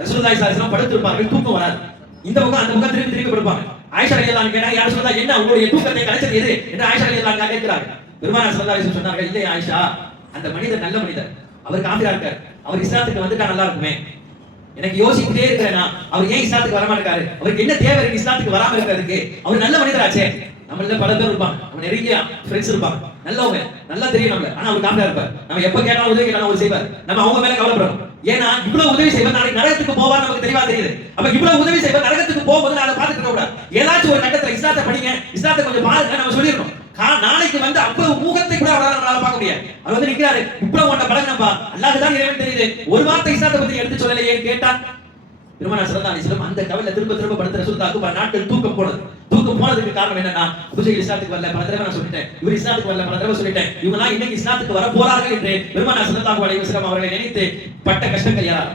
ரசூலுல்லாஹி ஸல்லல்லாஹு அலைஹி வஸல்லம் படுத்திருப்பார்கள், தூக்கம் வராது. இந்த பக்கம் அந்த பக்கம் திருப்பி திருப்பி படுப்பாங்க. ஆயிஷா ரலியல்லாஹு அன்ஹா கேட்டாங்க, யா ரசூலுல்லாஹ் என்ன உங்களுடைய தூக்கத்தை கலைச்சது எது என்று ஆயிஷா ரலியல்லாஹு அன்ஹா கேட்கிறாங்க. பெருமானார் ஸல்லல்லாஹு அலைஹி வஸல்லம் சொன்னார்கள், இல்லை ஆயிஷா, அந்த மனிதர் நல்ல மனிதர், அவர் காஃபிரா இருக்கார், அவர் இஸ்லாத்துக்கு வந்துட்டா நல்லா இருக்குமே. எனக்கு யோசிச்சுட்டே இருக்கிறேனா, அவர் ஏன் இஸ்லாத்துக்கு வர மாட்டாரு, அவருக்கு என்ன தேவை இருக்கு இஸ்லாத்துக்கு வராம இருக்கிறதுக்கு? அவர் நல்ல மனிதராச்சே. நம்மள பல பேர் இருப்பாங்க, நம்ம நிறைய ஃப்ரெண்ட்ஸ் இருப்பாங்க, நல்லவங்க, நல்லா தெரியும் நம்மள, ஆனா அவர் காஃபிரா இருப்பார். நம்ம எப்ப கேட்டாலும் உதவி கேட்டாலும் அவர் செய்வார். நம்ம அவங்க மேல கவலைப்படணும். ஏன்னா இவ்வளவு உதவி செய்வார், நாளைக்கு நரகத்துக்கு போவார் நமக்கு தெளிவா தெரியுது. அப்ப இவ்வளவு உதவி செய்வார், நரகத்துக்கு போகும்போது நான் பார்த்துட்டு இருக்க கூடாது. ஏதாச்சும் ஒரு கட்டத்துல இஸ்லாத்தை படிங்க, இஸ்லாத்தை கொஞ்சம் பாருங்க நம்ம சொல்லிடணும். நாளைக்கு வந்து அவ்வளவு ஊகத்தை கூட அவரால் பார்க்க முடியாது. அவர் வந்து நிக்கிறாரு, இவ்வளவு உன்னை பழகினப்பா, அல்லாஹ் தான் இறைவன் தெரியுது, ஒரு வார்த்தை இஸ்லாத்தை பத்தி எடுத்து சொல்லலையேன்னு கேட்டா, பெருமானார் ஸல்லல்லாஹு அலைஹி வஸல்லம் அந்த கவலையில திரும்ப திரும்ப படுத்த ரசூலுல்லாஹ்க்கு பல நாட்கள் தூக்கம் போனது. தூக்கம் போனதுக்கு காரணம் என்னன்னா, அபூஜஹல் இஸ்லாத்துக்கு வரல, பல தடவை நான் சொல்லிட்டேன், இவர் இஸ்லாத்துக்கு வரல, பல தடவை சொல்லிட்டேன், இவங்க எல்லாம் இன்னைக்கு இஸ்லாத்துக்கு வர போறார்கள் என்று பெருமானார் ஸல்லல்லாஹு அலைஹி வஸல்லம் அவர்களை நினைத்து பட்ட கஷ்டங்கள் யாரால்